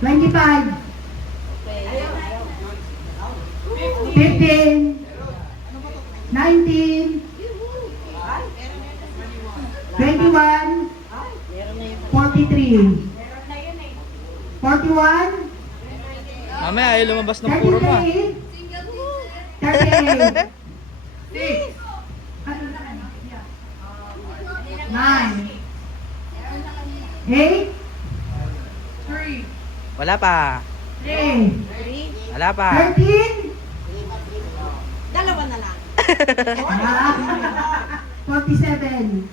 25, 15, 19, 21, 43, 41, Mamaya ay lumabas ng puro mo. 38, 9, 8, Wala pa. 3, Wala pa. 13, Dalawa na lang. 47,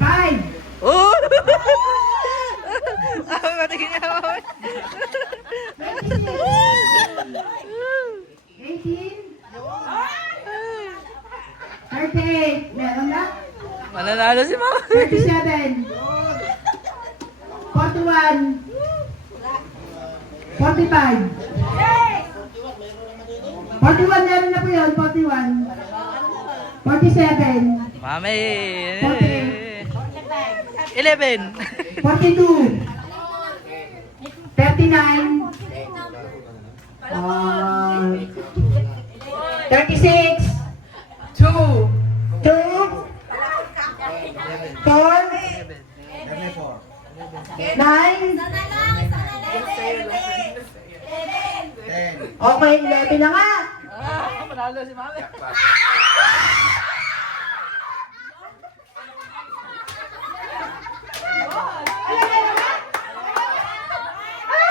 5, Oh! Ako matigil na ako. 18, 38, meron na? Mananalo si Mama. 37, 41, 45, 41 meron na po yun, 41, 47, Mami. 11. 42, 39, 36, 2, 4, 9, okay, 11 na nga. Manalo si Mami.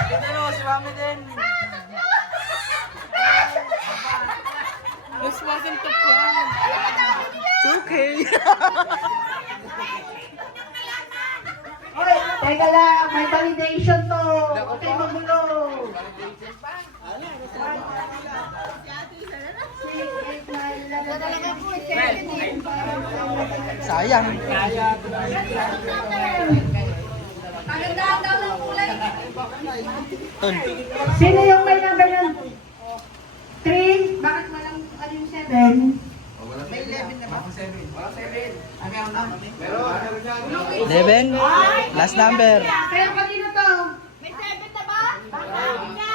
Ito si Mami din. This wasn't the plan. It's okay. Oy, teka lang, may validation to. Okay, magulo. Sayang. Magandaan daw ng kulay. Ton. Sino yung may number ng 3? Bakit walang ano yung 7? May 11 na ba? 11. Last number. Kaya kanino to? May 7 na ba? Bakit niya?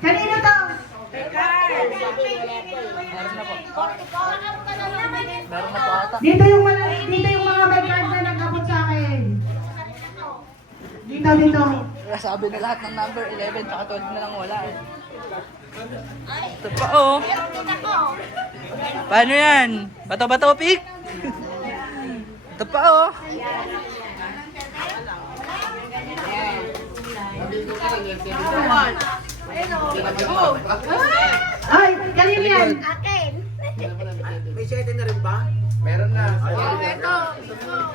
Kanino to? Meron na po ata. Dito yung mga may card na nag-abot sa akin. Dito. Sabi na lahat ng number 11 tsaka 12 na lang wala eh. Ito pa oh. Paano yan? Bato-bato pick? Ito pa oh. Ay, kanino yan? Akin. May 7 na rin ba? Meron na.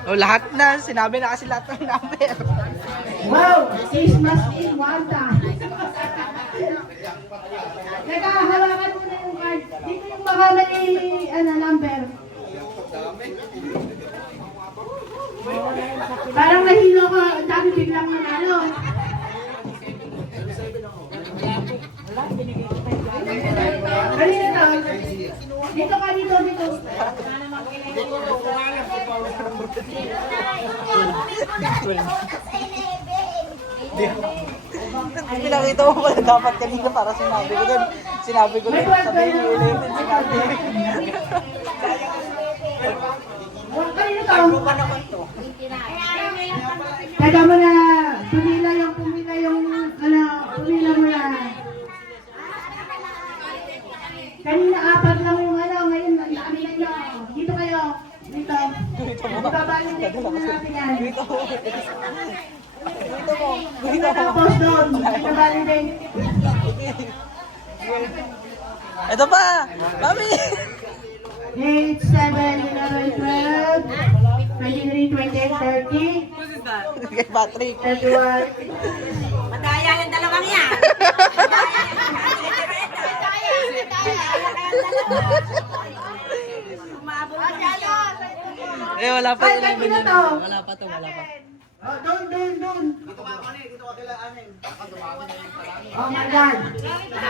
Oh, lahat na. Sinabi na kasi lahat ng number. Wow! Christmas in one time. Teka, hawakan mo na yung card. Dito yung mga may number. Parang nahilo ko. Ang dami biglang nanalo. Kanina to? Dito ka, dito. Pinakita mo pala dapat kanina para sinabi ko doon. Sinabi ko doon. Sabi niyo 11 sinabi. Kanina to? Teka mo na. Pumila mo na. Kanina 4 lang yung ngayon ang dami na yun. Dito kayo. Dito. Ibabalik mo natin yan. Dito tapos doon. Ibabalik. Ito pa! Mami! 8, 7, 11, 12, 23, 28, 30, Kay Patrick. 31. Madaya yung dalawang yan. Eh, wala pa Ay, yung kanina 11 to? Wala pa to, wala pa. Oh, doon. Dito ka kani, dito ka kila anin. Oh my God.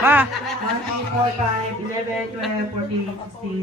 Ma! 1, 2, 4, 5, 11, 12, 14, 16.